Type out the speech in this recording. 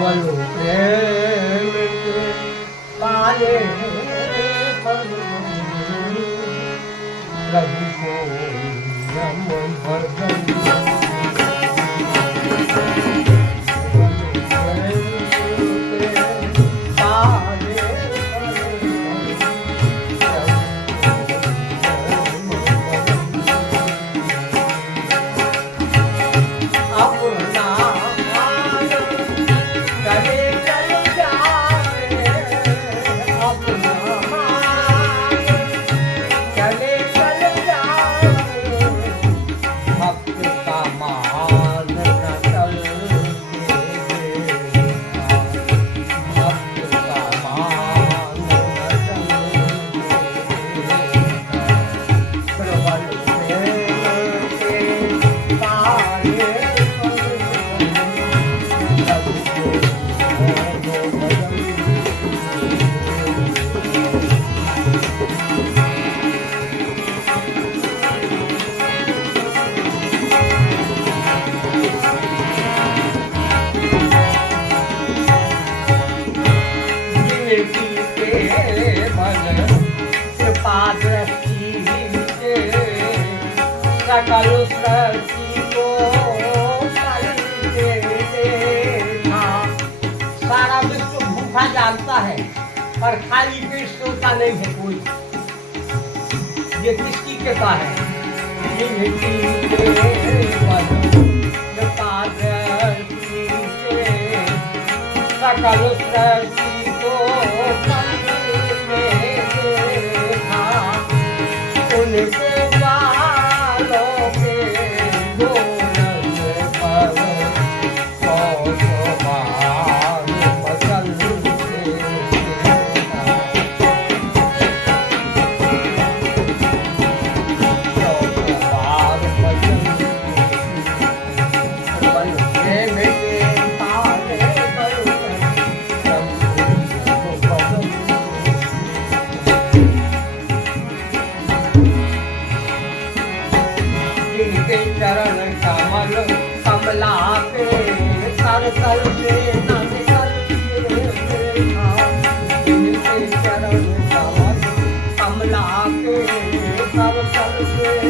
प्रबल प्रेम के पाले प्रभु को नम भजन सकल सृष्टि को सारा विश्व भूखा जानता है पर खाली पेट सोता नहीं है कोई। ये किसकी कृपा है? सकल सृष्टि को उनको चरण कमल कमला पे सर तल से नद चरण कमल कमला पे सर तल से